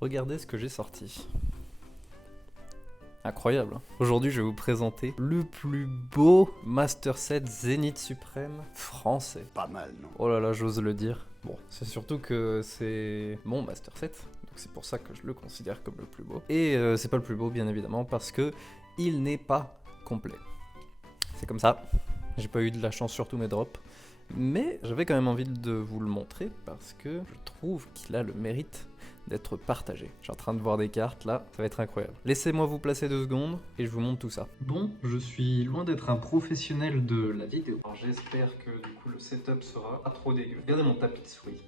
Regardez ce que j'ai sorti. Incroyable. Aujourd'hui, je vais vous présenter le plus beau Master Set Zénith Suprême français. Pas mal, non? Oh là là, j'ose le dire. Bon, c'est surtout que c'est mon Master Set, donc c'est pour ça que je le considère comme le plus beau. Et c'est pas le plus beau, bien évidemment, parce que il n'est pas complet. C'est comme ça. J'ai pas eu de la chance sur tous mes drops. Mais j'avais quand même envie de vous le montrer parce que je trouve qu'il a le mérite d'être partagé. Je suis en train de voir des cartes là, ça va être incroyable. Laissez-moi vous placer 2 secondes et je vous montre tout ça. Bon, je suis loin d'être un professionnel de la vidéo. Alors j'espère que du coup le setup sera pas trop dégueu. Regardez mon tapis de souris.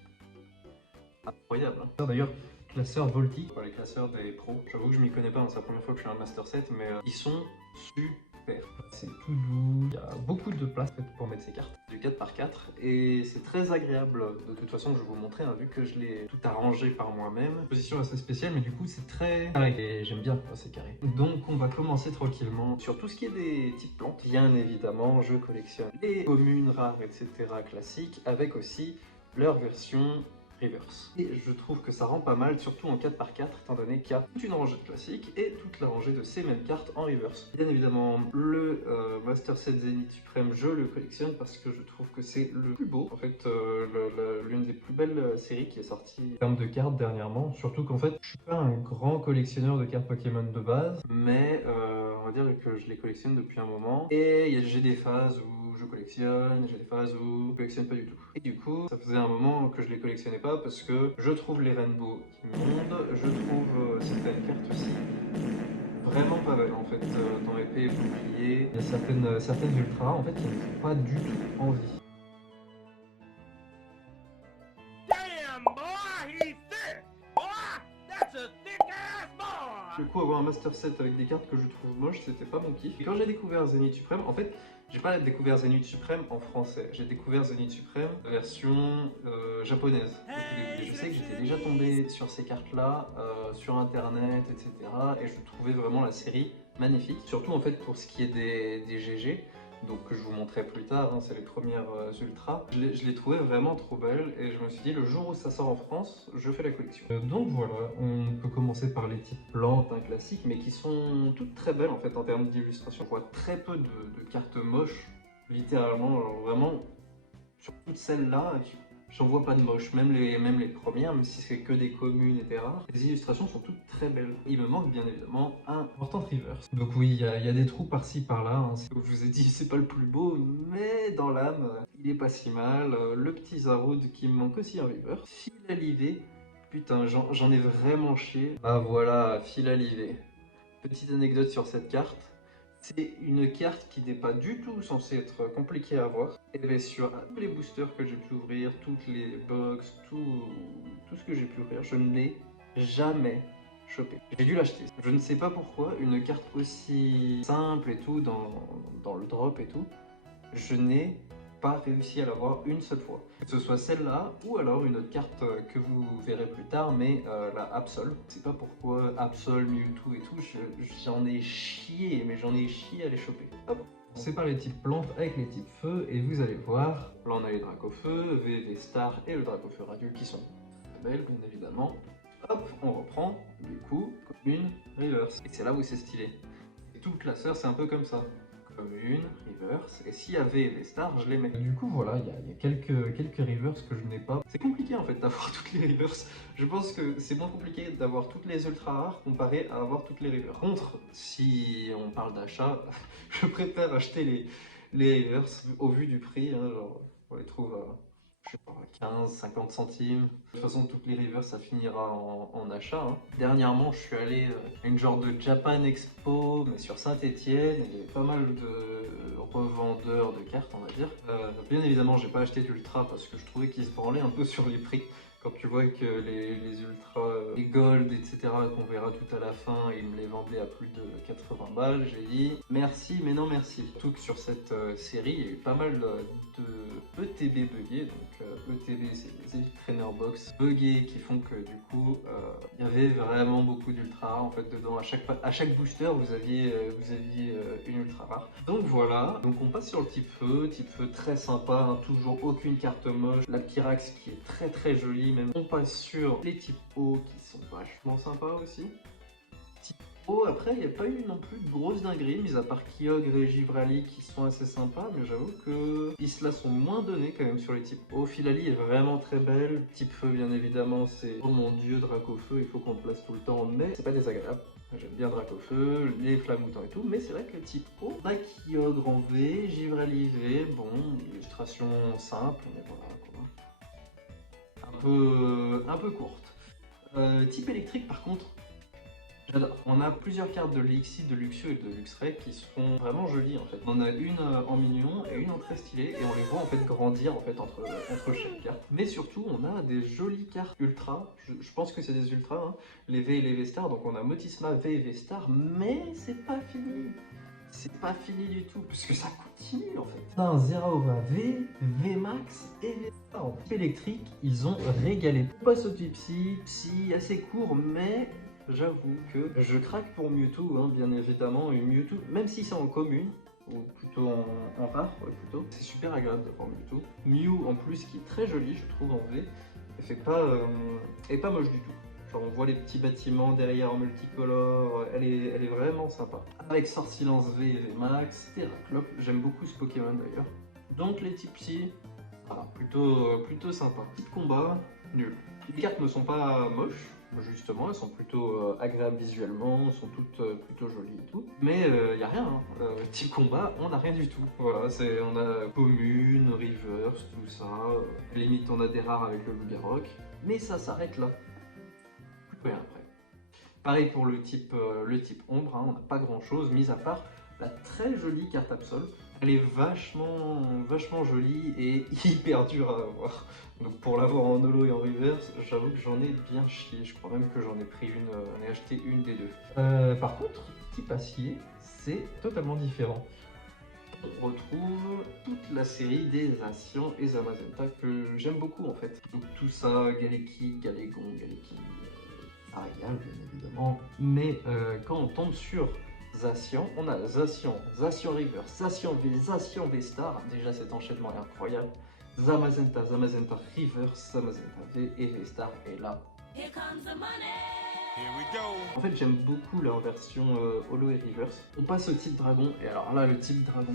Incroyable. Hein. D'ailleurs, classeur Volti, les classeurs des pros. J'avoue que je m'y connais pas, hein, c'est la première fois que je fais un Master Set, mais ils sont super. C'est tout doux, il y a beaucoup de place pour mettre ces cartes. Du 4x4 et c'est très agréable. De toute façon, je vais vous montrer, hein, vu que je l'ai tout arrangé par moi-même. Position assez spéciale, mais du coup, c'est très carré et j'aime bien quand c'est carré. Donc, on va commencer tranquillement sur tout ce qui est des types plantes. Bien évidemment, je collectionne les communes rares, etc. classiques, avec aussi leur version reverse. Et je trouve que ça rend pas mal, surtout en 4x4, étant donné qu'il y a toute une rangée de classiques et toute la rangée de ces mêmes cartes en reverse. Bien évidemment, le Master Set Zénith Suprême, je le collectionne parce que je trouve que c'est le plus beau. En fait, l'une des plus belles séries qui est sortie en termes de cartes dernièrement. Surtout qu'en fait, je suis pas un grand collectionneur de cartes Pokémon de base, mais on va dire que je les collectionne depuis un moment. Et j'ai des phases où je collectionne, j'ai des phases où je collectionne pas du tout. Et du coup, ça faisait un moment que je les collectionnais pas parce que je trouve les rainbows immondes, je trouve certaines cartes aussi vraiment pas belles en fait, dans épée et bouclier. Il y a certaines ultras en fait qui ne font pas du tout envie. Du coup, avoir un Master Set avec des cartes que je trouve moches, c'était pas mon kiff. Et quand j'ai découvert Zénith Suprême, en fait, j'ai pas découvert Zénith Suprême en français. J'ai découvert Zénith Suprême version japonaise. Et je sais que j'étais déjà tombé sur ces cartes-là sur internet, etc. Et je trouvais vraiment la série magnifique. Surtout en fait pour ce qui est des GG. Donc que je vous montrerai plus tard, hein, c'est les premières ultras. Je les trouvais vraiment trop belles et je me suis dit le jour où ça sort en France, je fais la collection. Donc voilà, on peut commencer par les types plantes, hein, classiques, mais qui sont toutes très belles en fait en termes d'illustration. On voit très peu de cartes moches, littéralement, alors vraiment, sur toutes celles-là, j'en vois pas de moche, même les premières, même si c'est que des communes et des rares. Les illustrations sont toutes très belles. Il me manque bien évidemment un important reverse. Donc oui, il y a des trous par-ci par-là. Hein. Comme je vous ai dit, c'est pas le plus beau, mais dans l'âme, il est pas si mal. Le petit Zaroud qui me manque aussi un reverse. Filalivé, putain, j'en ai vraiment chié. Ah voilà, Filalivé. Petite anecdote sur cette carte. C'est une carte qui n'est pas du tout censée être compliquée à avoir. Et bien sur tous les boosters que j'ai pu ouvrir, toutes les box, tout ce que j'ai pu ouvrir, je ne l'ai jamais chopé. J'ai dû l'acheter. Je ne sais pas pourquoi, une carte aussi simple et tout, dans le drop et tout, je n'ai pas réussi à l'avoir une seule fois. Que ce soit celle-là ou alors une autre carte que vous verrez plus tard, mais la Absol. Je sais pas pourquoi Absol, Mewtwo et tout, j'en ai chié, mais j'en ai chié à les choper. Hop. C'est par les types plantes avec les types feu et vous allez voir, là on a les Dracofeu, VV Star et le Dracofeu Radieux qui sont très belles bien évidemment. Hop, on reprend du coup commune, reverse. Et c'est là où c'est stylé. Et tout le classeur c'est un peu comme ça. Commune, reverse, et s'il y avait les stars, je les mets. Du coup, voilà, il y a quelques reverse que je n'ai pas. C'est compliqué en fait d'avoir toutes les reverse. Je pense que c'est moins compliqué d'avoir toutes les ultra rares comparé à avoir toutes les reverse. Par contre, si on parle d'achat, je préfère acheter les reverse au vu du prix. Hein, genre, on les trouve à, je sais pas, 15, 50 centimes. De toute façon, toutes les reverse, ça finira en achat. Hein. Dernièrement, je suis allé à une genre de Japan Expo, mais sur Saint-Étienne. Il y avait pas mal de revendeurs de cartes, on va dire. Bien évidemment, j'ai pas acheté d'ultra parce que je trouvais qu'ils se branlaient un peu sur les prix. Quand tu vois que les ultras, les gold, etc., qu'on verra tout à la fin, ils me les vendaient à plus de 80 balles, j'ai dit merci, mais non merci. Surtout que sur cette série, il y a eu pas mal de ETB buggés, donc ETB c'est les Elite Trainer Box buggés qui font que du coup, il y avait vraiment beaucoup d'ultra en fait dedans. À chaque booster, vous aviez une ultra rare. Donc voilà, donc on passe sur le type feu très sympa, hein, toujours aucune carte moche. La Pyrax qui est très très jolie, Filali même. On passe sur les types O qui sont vachement sympas aussi. Type O, après il n'y a pas eu non plus de grosses dingueries, mis à part Kyogre et Givrali qui sont assez sympas, mais j'avoue que Isla sont moins donnés quand même sur les types O. Filali est vraiment très belle. Type Feu bien évidemment, c'est oh mon dieu, Dracofeu, il faut qu'on le place tout le temps, mais c'est pas désagréable. J'aime bien Dracofeu, les Flamoutants et tout, mais c'est vrai que le type O, on a Kyogre en V, Givrali V, bon, illustration simple, mais voilà quoi. Un peu courte. Type électrique par contre, j'adore. On a plusieurs cartes de Lixie, de Luxio et de Luxray qui sont vraiment jolies en fait. On en a une en mignon et une en très stylée et on les voit en fait grandir en fait entre chaque carte. Mais surtout on a des jolies cartes ultra, je pense que c'est des ultras, hein, les V et les V-Star, donc on a Motisma V et V-Star, mais c'est pas fini. C'est pas fini du tout, puisque ça continue en fait. On a un Zeraora V, V-Max et V-Star. En type électrique, ils ont régalé. On passe au type Psy assez court, mais j'avoue que je craque pour Mewtwo, hein, bien évidemment. Et Mewtwo, même si c'est en commune, ou plutôt en rare, ouais, plutôt, c'est super agréable d'avoir Mewtwo. Mew en plus, qui est très joli, je trouve, en V, est pas moche du tout. Genre on voit les petits bâtiments derrière en multicolore, elle est vraiment sympa. Avec Sort Silence V et V Max, Terraclope, j'aime beaucoup ce Pokémon d'ailleurs. Donc les types Psy, voilà, plutôt sympa. Type combat, nul. Les cartes ne sont pas moches, justement, elles sont plutôt agréables visuellement, elles sont toutes plutôt jolies et tout. Mais il n'y a rien, hein. Type combat, on n'a rien du tout. Voilà, on a commune, reverse, tout ça. Limite on a des rares avec le Lugarok, mais ça s'arrête là. Après. Pareil pour le type ombre, hein, on n'a pas grand chose, mis à part la très jolie carte Absol. Elle est vachement jolie et hyper dure à avoir. Donc pour l'avoir en holo et en reverse, j'avoue que j'en ai bien chié. Je crois même que j'en ai pris j'en ai acheté une des deux. Par contre, type acier, c'est totalement différent. On retrouve toute la série des Zacian et Zamazenta que j'aime beaucoup en fait. Donc tout ça, Galeki, Galégon, Galeki, Arial bien évidemment. Mais quand on tombe sur Zacian, on a Zacian, Zacian River, Zacian V, Zacian V-Star. Déjà cet enchaînement est incroyable. Zamazenta, Zamazenta River, Zamazenta V et V-Star. Et là... Here comes the money. Here we go. En fait, j'aime beaucoup leur version Holo et Reverse. On passe au type dragon, et alors là, le type dragon,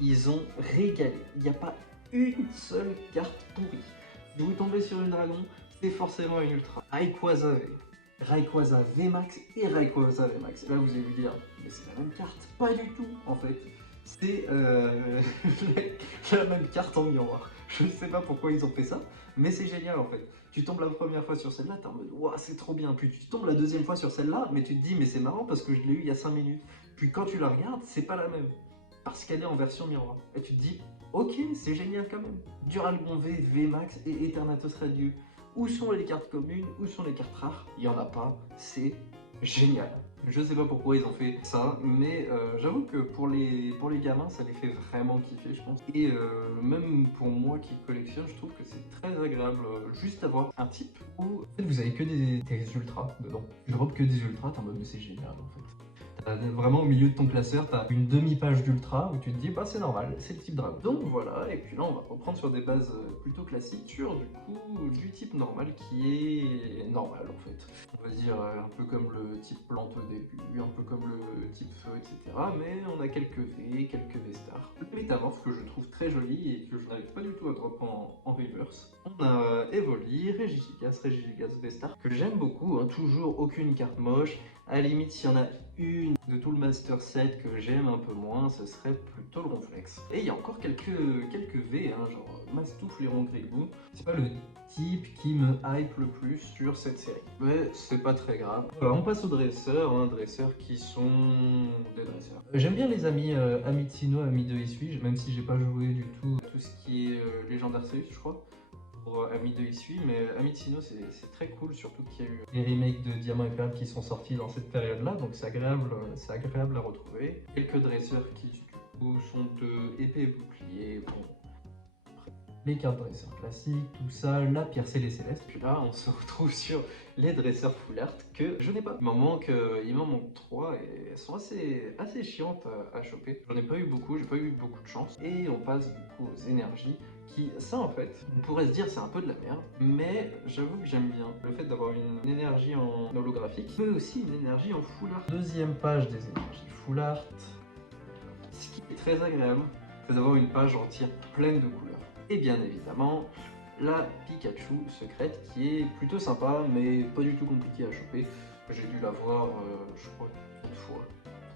ils ont régalé. Il n'y a pas une seule carte pourrie. Si vous tombez sur une dragon, c'est forcément une ultra. Rayquaza V, Rayquaza VMAX et Rayquaza VMAX. Et là, vous allez vous dire, mais c'est la même carte. Pas du tout, en fait. C'est la même carte en miroir. Je ne sais pas pourquoi ils ont fait ça, mais c'est génial en fait. Tu tombes la première fois sur celle-là, t'es en mode waouh, c'est trop bien. Puis tu tombes la deuxième fois sur celle-là, mais tu te dis mais c'est marrant parce que je l'ai eu il y a 5 minutes. Puis quand tu la regardes, c'est pas la même. Parce qu'elle est en version miroir. Et tu te dis ok, c'est génial quand même. Duralgon V, VMAX et Eternatus Radieux. Où sont les cartes communes? Où sont les cartes rares? Il n'y en a pas. C'est génial. Je sais pas pourquoi ils ont fait ça, mais j'avoue que pour les gamins, ça les fait vraiment kiffer, je pense. Et même pour moi qui collectionne, je trouve que c'est très agréable juste avoir un type où en fait, vous avez que des ultras dedans. Je drop que des ultras, t'es en mode mais c'est génial en fait. Vraiment au milieu de ton classeur, tu as une demi-page d'ultra où tu te dis bah c'est normal, c'est le type dragon. Donc voilà, et puis là on va reprendre sur des bases plutôt classiques sur du coup du type normal qui est normal en fait. On va dire un peu comme le type plante au début, un peu comme le type feu, etc. Mais on a quelques V, quelques V-Star. Le métamorphe que je trouve très joli et que je n'arrive pas du tout à drop en reverse. On a Evoli, Regigigas V-Star que j'aime beaucoup, hein, toujours aucune carte moche. À la limite, s'il y en a une de tout le Master Set que j'aime un peu moins, ce serait plutôt le Ronflex. Et il y a encore quelques V, hein, genre Mastoufle et Rongrigou. C'est pas le type qui me hype le plus sur cette série. Mais c'est pas très grave. Voilà, on passe aux dresseurs, hein, dresseurs qui sont des dresseurs. J'aime bien les amis Amitsino, Ami de Issui, même si j'ai pas joué du tout ce qui est Légendaire Arceus, je crois. Pour Ami de Issui, mais Amitsino c'est très cool, surtout qu'il y a eu les remakes de Diamant et Perle qui sont sortis dans cette période-là, donc c'est agréable à retrouver. Quelques dresseurs qui du coup sont épée et bouclier, bon, les cartes dresseurs classiques, tout ça, la piercée des célestes. Puis là, on se retrouve sur les dresseurs full art que je n'ai pas. Il m'en manque 3 et elles sont assez chiantes à choper. J'en ai pas eu beaucoup, j'ai pas eu beaucoup de chance. Et on passe du coup aux énergies qui, ça en fait, on pourrait se dire c'est un peu de la merde, mais j'avoue que j'aime bien le fait d'avoir une énergie en holographique, mais aussi une énergie en full art. Deuxième page des énergies full art. Ce qui est très agréable, c'est d'avoir une page entière pleine de couleurs. Et bien évidemment, la Pikachu secrète qui est plutôt sympa, mais pas du tout compliquée à choper. J'ai dû la voir, je crois, 4 fois,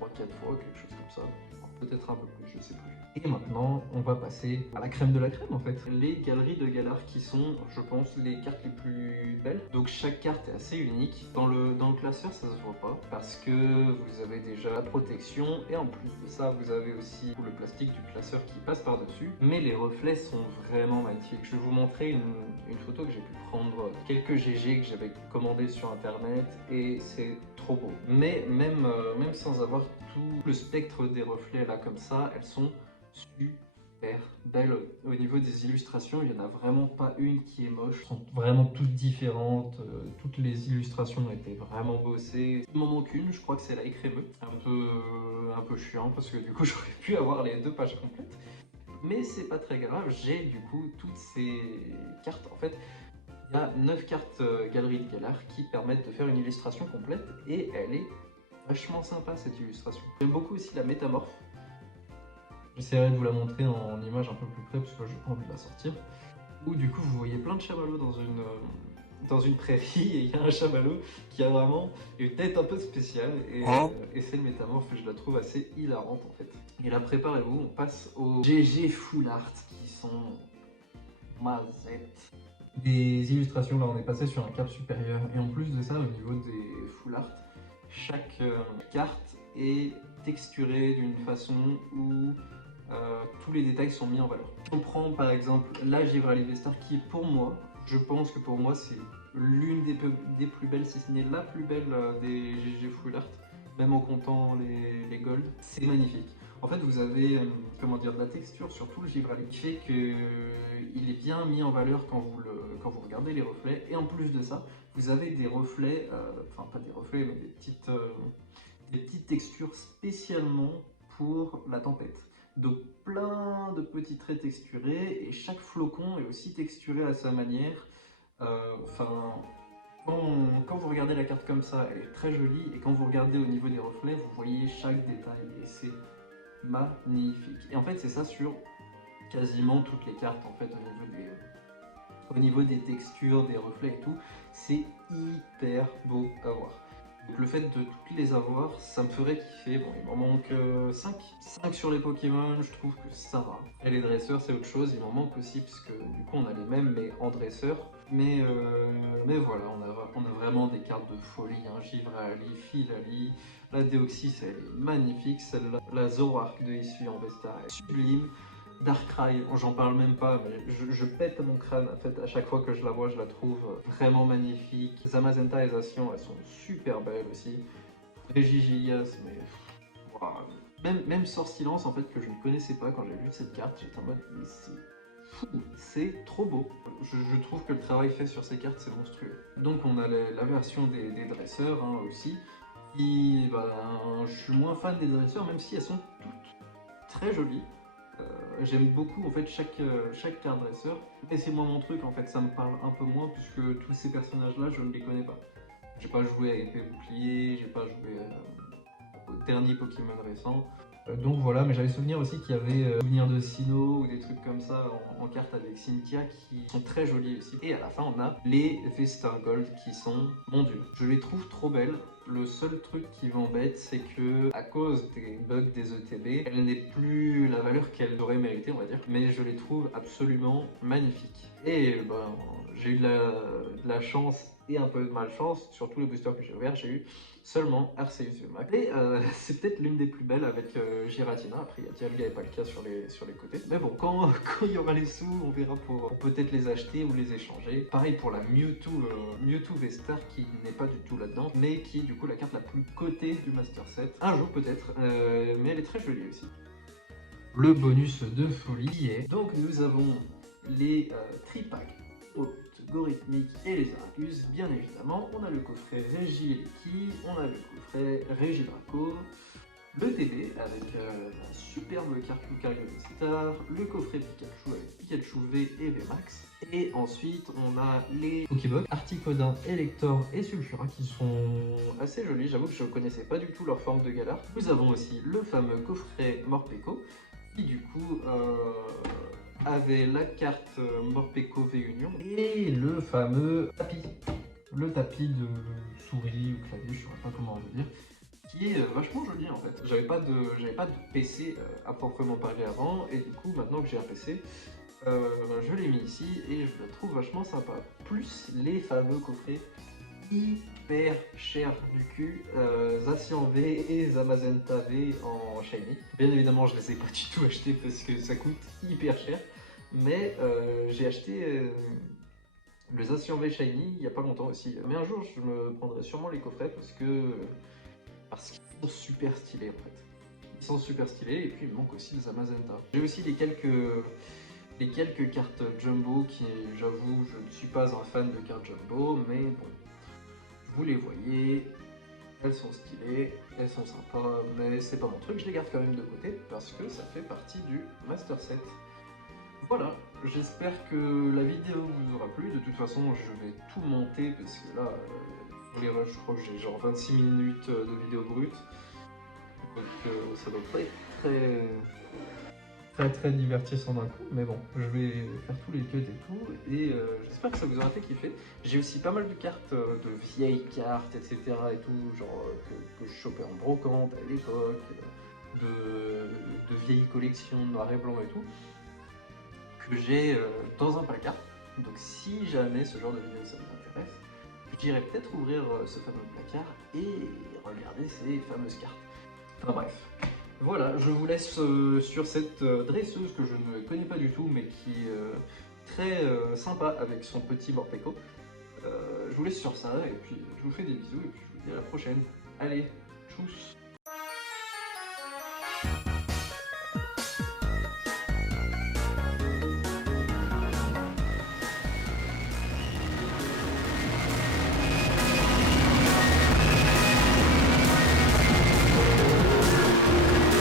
3-4 fois, quelque chose comme ça. Peut-être un peu plus, je sais plus. Et maintenant, on va passer à la crème de la crème en fait. Les galeries de Galar qui sont, je pense, les cartes les plus belles. Donc chaque carte est assez unique. Dans le classeur, ça se voit pas parce que vous avez déjà la protection et en plus de ça, vous avez aussi le plastique du classeur qui passe par-dessus. Mais les reflets sont vraiment magnifiques. Je vais vous montrer une photo que j'ai pu prendre quelques GG que j'avais commandé sur internet et c'est trop beau. Mais même sans avoir tout le spectre des reflets là comme ça, elles sont super belles. Au niveau des illustrations, il n'y en a vraiment pas une qui est moche. Elles sont vraiment toutes différentes. Toutes les illustrations étaient vraiment bossées. Il m'en manque une, je crois que c'est la écrémeux. Un peu chiant parce que du coup j'aurais pu avoir les 2 pages complètes. Mais c'est pas très grave, j'ai du coup toutes ces cartes. En fait, il y a 9 cartes Galerie de Galar qui permettent de faire une illustration complète et elle est vachement sympa cette illustration. J'aime beaucoup aussi la métamorphe. J'essaierai de vous la montrer en image un peu plus près parce que j'ai pas envie de la sortir. Où du coup vous voyez plein de chamallows dans une prairie et il y a un chamallow qui a vraiment une tête un peu spéciale et c'est une métamorphe que je la trouve assez hilarante en fait. Et là préparez-vous, on passe aux GG Full Art qui sont mazettes. Des illustrations, là on est passé sur un cap supérieur et en plus de ça au niveau des Full Art, chaque carte est texturée d'une façon où tous les détails sont mis en valeur. On prend par exemple la Givralli Vestar qui est pour moi, je pense que pour moi c'est l'une des plus belles, si ce n'est la plus belle des GG Full Art, même en comptant les Gold. C'est magnifique. En fait vous avez comment dire, de la texture sur tout le Givralli qui fait qu'il est bien mis en valeur quand vous regardez les reflets et en plus de ça vous avez des reflets, enfin pas des reflets mais des petites textures spécialement pour la tempête. Donc plein de petits traits texturés et chaque flocon est aussi texturé à sa manière. Quand vous regardez la carte comme ça, elle est très jolie et quand vous regardez au niveau des reflets, vous voyez chaque détail et c'est magnifique. Et en fait c'est ça sur quasiment toutes les cartes en fait au niveau des textures, des reflets et tout, c'est hyper beau à voir. Donc le fait de toutes les avoir, ça me ferait kiffer. Bon, il m'en manque 5. 5 sur les Pokémon, je trouve que ça va. Et les dresseurs, c'est autre chose, il m'en manque aussi, puisque du coup on a les mêmes, mais en dresseur. Mais voilà, on a vraiment des cartes de folie. Hein. Givralli, Filali, la Deoxys, elle est magnifique. Celle-là, la Zoroark de Issue en Vestar, elle est sublime. Darkrai, j'en parle même pas, mais je pète mon crâne en fait à chaque fois que je la vois, je la trouve vraiment magnifique. Zamazenta et Zacian, elles sont super belles aussi. Regigilias, mais wow. Même Sort Silence en fait que je ne connaissais pas quand j'ai vu cette carte, j'étais en mode mais c'est fou, c'est trop beau. Je trouve que le travail fait sur ces cartes c'est monstrueux. Donc on a la version des dresseurs hein, aussi. Qui, je suis moins fan des dresseurs même si elles sont toutes très jolies. J'aime beaucoup en fait chaque carte dresseur, mais c'est moi mon truc en fait, ça me parle un peu moins puisque tous ces personnages là je ne les connais pas. J'ai pas joué à épée bouclier, j'ai pas joué au dernier Pokémon récent. Donc voilà, mais j'avais souvenir aussi qu'il y avait souvenir de Sinnoh ou des trucs comme ça en carte avec Cynthia qui sont très jolis aussi. Et à la fin on a les Vestar Gold qui sont, mon dieu, je les trouve trop belles. Le seul truc qui m'embête, c'est que à cause des bugs des ETB, elle n'est plus la valeur qu'elle aurait mérité, on va dire. Mais je les trouve absolument magnifiques. Et j'ai eu de la chance et un peu de malchance sur tous les boosters que j'ai ouverts. J'ai eu seulement Arceus VMAX. Et c'est peut-être l'une des plus belles avec Giratina. Après, il y a Dialga et Palkia sur les côtés. Mais bon, quand il y aura les sous, on verra pour peut-être les acheter ou les échanger. Pareil pour la Mewtwo Vestar qui n'est pas du tout là-dedans, mais qui est du coup la carte la plus cotée du Master Set. Un jour peut-être, mais elle est très jolie aussi. Le bonus de folie est... Donc nous avons les tripacks, Gorithmic et les Argus, bien évidemment. On a le coffret Régie et Leki, on a le coffret Régie Draco, le TD avec la superbe carte Lucario Star, le coffret Pikachu avec Pikachu V et VMAX, et ensuite on a les Pokébox Articodin, Elector et Sulfura qui sont assez jolis. J'avoue que je ne connaissais pas du tout leur forme de galard. Nous avons aussi le fameux coffret Morpeko qui du coup avait la carte Morpeko V-Union et le fameux tapis. Le tapis de souris ou clavier, je ne saurais pas comment vous dire, qui est vachement joli en fait. J'avais pas de PC à proprement parler avant, et du coup maintenant que j'ai un PC, je l'ai mis ici et je le trouve vachement sympa. Plus les fameux coffrets hyper chers du cul, Zacian V et Zamazenta V en shiny. Bien évidemment je les ai pas du tout achetés parce que ça coûte hyper cher, mais j'ai acheté le Zacian V shiny il y a pas longtemps aussi. Mais un jour je me prendrai sûrement les coffrets parce qu'ils sont super stylés en fait. Ils sont super stylés, et puis il me manque aussi les Zamazenta. J'ai aussi les quelques cartes Jumbo qui, j'avoue, je ne suis pas un fan de cartes Jumbo, mais bon, vous les voyez, elles sont stylées, elles sont sympas, mais c'est pas mon truc, je les garde quand même de côté parce que ça fait partie du Master Set. Voilà, j'espère que la vidéo vous aura plu. De toute façon, je vais tout monter parce que là, pour les rushs, je crois que j'ai genre 26 minutes de vidéo brute. Donc ça doit pas être très divertissant d'un coup, mais bon, je vais faire tous les cuts et tout, et j'espère que ça vous aura fait kiffer. J'ai aussi pas mal de cartes, de vieilles cartes, etc. et tout, genre que je chopais en brocante à l'époque, de vieilles collections noir et blanc et tout, que j'ai dans un placard. Donc si jamais ce genre de vidéo ça vous intéresse, j'irai peut-être ouvrir ce fameux placard et regarder ces fameuses cartes. Enfin bref. Voilà, je vous laisse sur cette dresseuse que je ne connais pas du tout, mais qui est très sympa avec son petit Morpeko. Je vous laisse sur ça, et puis je vous fais des bisous, et puis je vous dis à la prochaine. Allez, tchuss!